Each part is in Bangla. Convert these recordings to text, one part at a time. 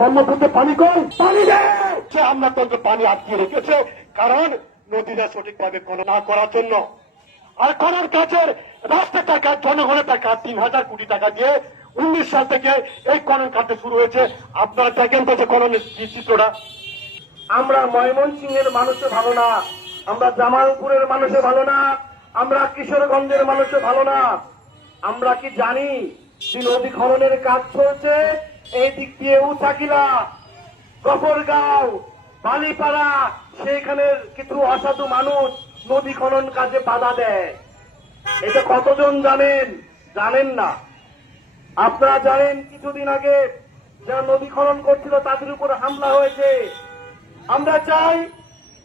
ব্রহ্মপুত্রে পানি কম, পানি দেয়। আমলাতন্ত্র পানি আটকিয়ে রেখেছে, কারণ নদীটা সঠিকভাবে খনন না করার জন্য। আর খনন কাজের রাস্তার টাকা, জনগণের টাকা ৩,০০০ কোটি টাকা দিয়ে ১৯ সাল থেকে এই খনন কাজে শুরু হয়েছে। আপনারা দেখেন তো যে খননের চিত্রটা। আমরা ময়মনসিংহের মানুষও ভালো না, আমরা জামালপুরের মানুষও ভালো না, আমরা কিশোরগঞ্জের মানুষও ভালো না। আমরা কি জানি যে নদী খননের কাজ চলছে এই দিক দিয়ে উচাকিলা, গফরগাঁও, বালিপাড়া, সেইখানের কিছু অসাধু মানুষ নদী খনন কাজে বাধা দেয়। এটা কতজন জানেন? জানেন না। আপনারা জানেন কিছুদিন আগে যারা নদী খনন করছিল তাদের উপর হামলা হয়েছে। আমরা চাই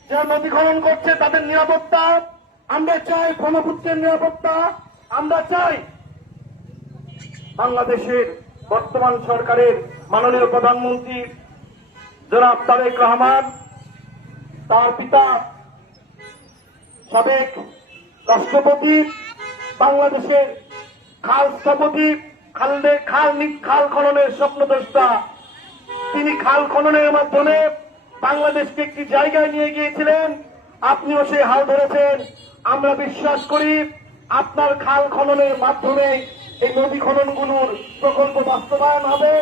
যারা নদী খনন করছে তাদের নিরাপত্তা, আমরা চাই ব্রহ্মপুত্রের নিরাপত্তা, আমরা চাই বাংলাদেশের বর্তমান সরকারের মাননীয় প্রধানমন্ত্রী জনাব তারেক রহমান, তার পিতা সাবেক রাষ্ট্রপতি, বাংলাদেশের খাল স্থপতি, খাল খননের স্বপ্নদ্রষ্টা, তিনি খাল খননের মাধ্যমে বাংলাদেশকে একটি জায়গায় নিয়ে গিয়েছিলেন। আপনিও সেই হাল ধরেছেন। আমরা বিশ্বাস করি আপনার খাল খননের মাধ্যমে এই নদী খননগুলোর প্রকল্প বাস্তবায়ন হবে।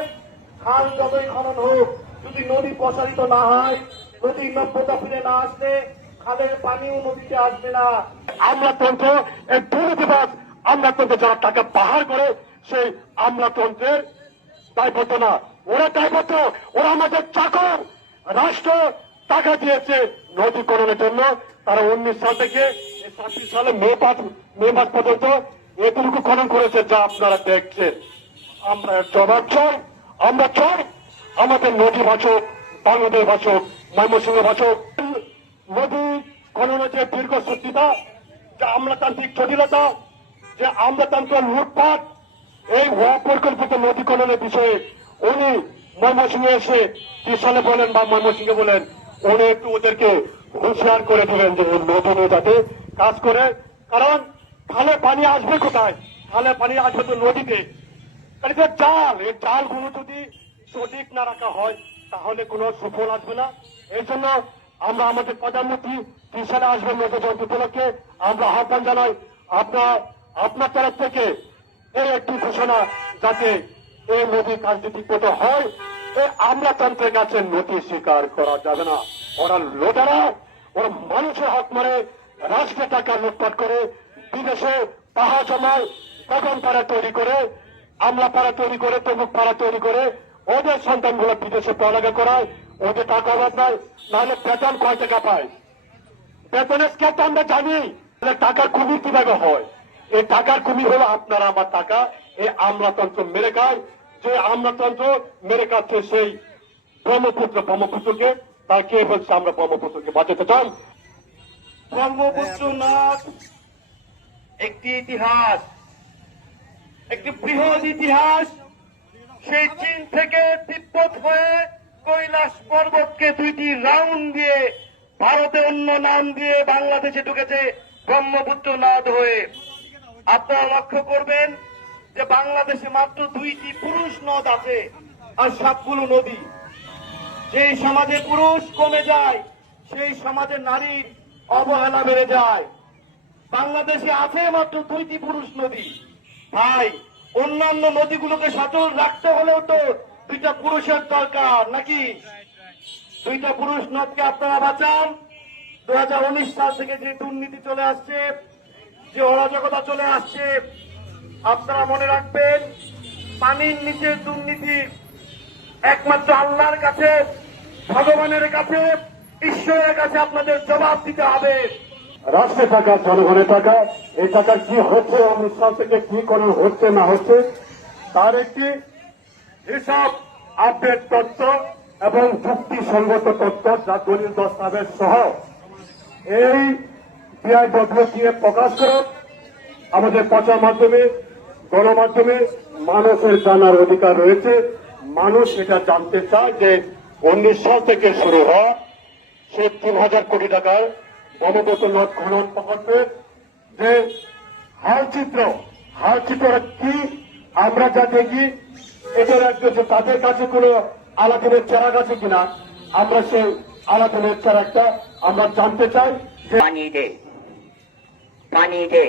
খাল যতই খনন হোক, যদি নদী প্রসারিত না হয়, নদীর নব্যতা ফিরে না আসলে খালের পানিও নদীতে আসবে না। আমলাতন্ত্র এই দুর্নীতিবাজ আমলাতন্ত্র যারা টাকা পাহাড় করে, সেই আমলাতন্ত্রের দায়বদ্ধ না, ওরা দায়বদ্ধ, ওরা আমাদের চাকর। রাষ্ট্র টাকা দিয়েছে নদী খননের জন্য। তারা ১৯ সাল থেকে ২৭ সালে মে মাস পর্যন্ত এতটুকু খনন করেছে যা আপনারা দেখছেন। আমরা এর জবাব চাই। আমরা চাই আমাদের নদী বাঁচক, বাংলাদেশ বাঁচক, ময়মনসিংহ বাঁচক। নদী খননের যে দীর্ঘসূত্রিতা, যে আমলাতান্ত্রিক জটিলতা, যে আমলাতন্ত্র লুটপাট, এই অপরিকল্পিত নদী খননের বিষয়ে উনি ময়মনসিংহে এসে সালে বলেন বা ময়মনসিংহে বলেন, উনি একটু ওদেরকে হুঁশিয়ার করে দিলেন যে নদী নিয়ে যাতে কাজ করে। কারণ খালে পানি আসবে কোথায়? খালে পানি আসবে তো নদীতে। জাল, এই জালগুলো যদি সঠিক না রাখা হয় তাহলে কোনো সুফল আসবে না। এই জন্য আমরা আমাদের প্রধানমন্ত্রী ৩ সালে আসবেন নদী জয়ন্তী উপলক্ষে আমরা আহ্বান জানাই, আপনার তরফ থেকে এই একটি ঘোষণা যাতে এই নদী কাজ ঠিক মতো হয়। এই আমলাতন্ত্রের কাছে নদী স্বীকার করা যাবে না। ওরা লোটারা, ওরা মানুষের হক মারে, রাষ্ট্রের টাকা লুটপাট করে, বিদেশে পাহাড় জমায়, বাগান পাড়া তৈরি করে, আমলা পাড়া তৈরি করে, তমুক পাড়া তৈরি করে, ওদের সন্তানগুলো বিদেশে পড়ালেখা করায়। ওদের টাকা অভাব নাই, নাহলে বেতন কয় টাকা পায়? বেতনের স্কেল তো আমরা জানি। টাকার কুমির কিভাবে হয়? এই টাকার কুমির হলো আপনারা আমার টাকা। এই আমলাতন্ত্র মেরে খায়। যে আমলাতন্ত্র মেরে খাচ্ছে সেই ব্রহ্মপুত্রকে, তার কে বলছে আমরা ব্রহ্মপুত্রকে বাঁচাতে চাই? ব্রহ্মপুত্র নদ একটি ইতিহাস, একটি বৃহৎ ইতিহাস। সেই চীন থেকে তিব্বত হয়ে কৈলাস পর্বতকে 2টি রাউন্ড দিয়ে ভারতে অন্য নাম দিয়ে বাংলাদেশে ঢুকেছে ব্রহ্মপুত্র নদ হয়ে। আপনারা লক্ষ্য করবেন যে বাংলাদেশে মাত্র 2টি পুরুষ নদ আছে আর সবগুলো নদী। যেই সমাজে পুরুষ কমে যায় সেই সমাজে নারীর অবহেলা বেড়ে যায়। বাংলাদেশে আছে মাত্র 2টি পুরুষ নদী। ভাই, অন্যান্য নদীগুলোকে সচল রাখতে হলেও তো 2টা পুরুষের দরকার নাকি? 2টা পুরুষ নদকে আপনারা বাঁচান। 2019 সাল থেকে যে দুর্নীতি চলে আসছে, যে অরাজকতা চলে আসছে, আপনারা মনে রাখবেন পানির নিচের দুর্নীতি একমাত্র আল্লাহর কাছে, ভগবানের কাছে, ঈশ্বরের কাছে আপনাদের জবাব দিতে হবে। রাষ্ট্রের টাকা, জনগণের টাকা, এই টাকার কি হচ্ছে, 19 সাল থেকে কি করে হচ্ছে না হচ্ছে তার একটি হিসাব, আপডেট তথ্য এবং যুক্তিসঙ্গত তথ্য যা দলিল দস্তাবেজ সহ এই বিআইডব্লিউ প্রকাশ করে আমাদের প্রচার মাধ্যমে, গণমাধ্যমে মানুষের জানার অধিকার রয়েছে। মানুষ এটা জানতে চায় যে 19 সাল থেকে শুরু হওয়া সে ৩,০০০ কোটি টাকার ব্রহ্মপুত্র নদ খনন প্রকল্পের যে হালচিত্র কি আমরা যা দেখি, এটার একজন তাদের কাছে কোনো আলাদিনের চেরাগ আছে কিনা, আমরা সেই আলাদিনের চেরাগটা আমরা জানতে চাই। পানি দে, পানি দে,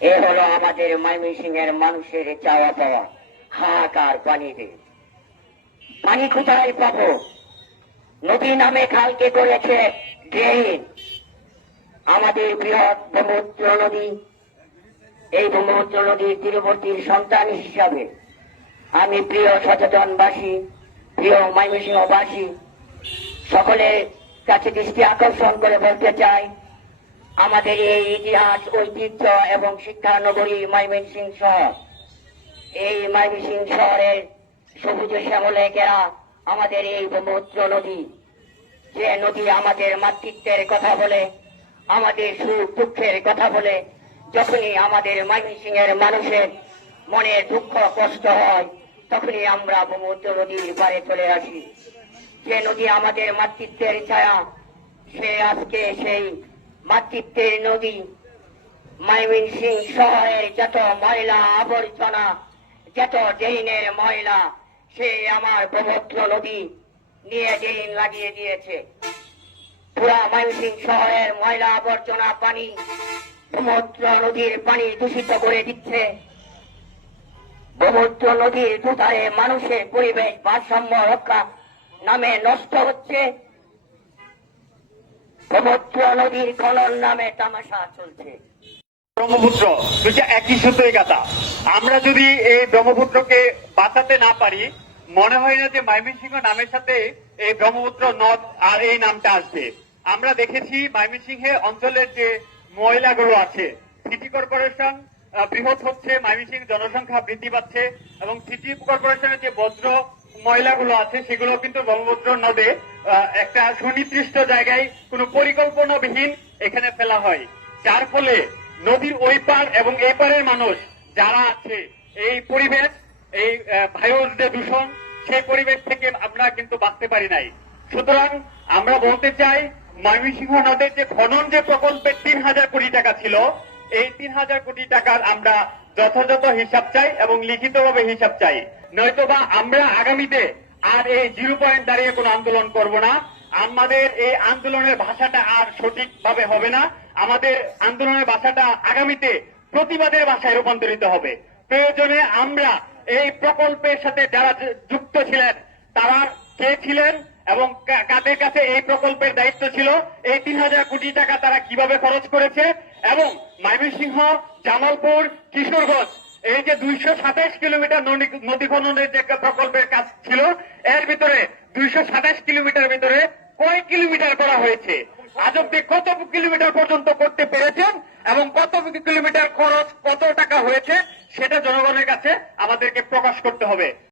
এ হলো আমাদের ময়মনসিংহের মানুষের চাওয়া পাওয়া। হাহাকার, পানি দে। পানি কোথায় পাবো? নদী নামে খালকে করেছে ড্রেন। আমাদের বৃহৎ ব্রহ্মপুত্র নদী, এই ব্রহ্মপুত্র নদীর তীরবর্তীর সন্তান হিসাবে আমি প্রিয় সচেতনবাসী, প্রিয় ময়মনসিংহবাসী সকলের কাছে দৃষ্টি আকর্ষণ করে বলতে চাই, আমাদের এই ইতিহাস, ঐতিহ্য এবং শিক্ষা নগরী ময়মনসিংহ শহর, এই ময়মনসিংহ শহরের সবুজ শ্যামলে ঘেরা আমাদের এই ব্রহ্মপুত্র নদী, যে নদী আমাদের মাতৃত্বের কথা বলে, আমাদের সুখ দুঃখের কথা বলে। যখনই আমাদের ময়মনসিংহের মানুষের মনে দুঃখ কষ্ট হয়, তখনই আমরা ব্রহ্মপুত্র নদীর পারে চলে আসি। যে নদী আমাদের মাতৃত্বের ছায়া, সে আজকে সেই মাতৃত্বের নদী ময়মনসিংহ শহরের যত ময়লা আবর্জনা, যত ড্রেনের ময়লা, সে আমার ব্রহ্মপুত্র নদী নিয়ে ড্রেন লাগিয়ে দিয়েছে। পুরা ময়মনসিংহ শহরের ময়লা আবর্জনা পানি ব্রহ্মপুত্র নদীর পানি দূষিত করে দিচ্ছে। ব্রহ্মপুত্র নদীর দুধারে মানুষের পরিবেশ ভারসাম্য রক্ষা নামে নষ্ট হচ্ছে। ব্রহ্মপুত্র নদীর খনন নামে তামাশা চলছে। ব্রহ্মপুত্র দুইটা একই সুতোয় গাঁথা। আমরা যদি এই ব্রহ্মপুত্রকে বাঁচাতে না পারি, মনে হয় না যে ময়মনসিংহ নামের সাথে এই ব্রহ্মপুত্র নদ আর এই নামটা আসবে। আমরা দেখেছি ময়মনসিংহে অঞ্চলের যে ময়লাগুলো আছে, সিটি কর্পোরেশন বৃহৎ হচ্ছে, ময়মনসিংহ জনসংখ্যা বৃদ্ধি পাচ্ছে এবং সিটি কর্পোরেশনের যে বজ্র ময়লাগুলো আছে সেগুলো কিন্তু ব্রহ্মপুত্র নদে একটা সুনির্দিষ্ট জায়গায় কোনো পরিকল্পনাবিহীন এখানে ফেলা হয়, যার ফলে নদীর ওই পার এবং এই পারের মানুষ যারা আছে, এই পরিবেশ, এই বায়ুর যে দূষণ, সেই পরিবেশ থেকে আমরা কিন্তু বাঁচতে পারি নাই। সুতরাং আমরা বলতে চাই, ময়মনসিংহ নদের যে খনন যে প্রকল্পের ৩,০০০ কোটি টাকা ছিল, এই ৩,০০০ কোটি টাকার আমরা যথাযথ হিসাব চাই এবং লিখিতভাবে হিসাব চাই। নয়তোবা আমরা আগামীতে আর এই 0 পয়েন্ট দাঁড়িয়ে কোনো আন্দোলন করব না। আমাদের এই আন্দোলনের ভাষাটা আর সঠিকভাবে হবে না। আমাদের আন্দোলনের ভাষাটা আগামীতে প্রতিবাদের ভাষায় রূপান্তরিত হবে। প্রয়োজনে আমরা এই প্রকল্পের সাথে যারা যুক্ত ছিলেন, তারা কে ছিলেন এবং কাদের কাছে এই প্রকল্পের দায়িত্ব ছিল, এই ৩,০০০ কোটি টাকা তারা কিভাবে খরচ করেছে, এবং ময়মনসিংহ, জামালপুর, কিশোরগঞ্জ এই যে 227 কিলোমিটার নদী খননের যে প্রকল্পের কাজ ছিল, এর ভিতরে 227 কিলোমিটার ভিতরে কয় কিলোমিটার করা হয়েছে, আজ অব্দি কত কিলোমিটার পর্যন্ত করতে পেরেছেন এবং কত কিলোমিটার খরচ, কত টাকা হয়েছে, সেটা জনগণের কাছে আমাদেরকে প্রকাশ করতে হবে।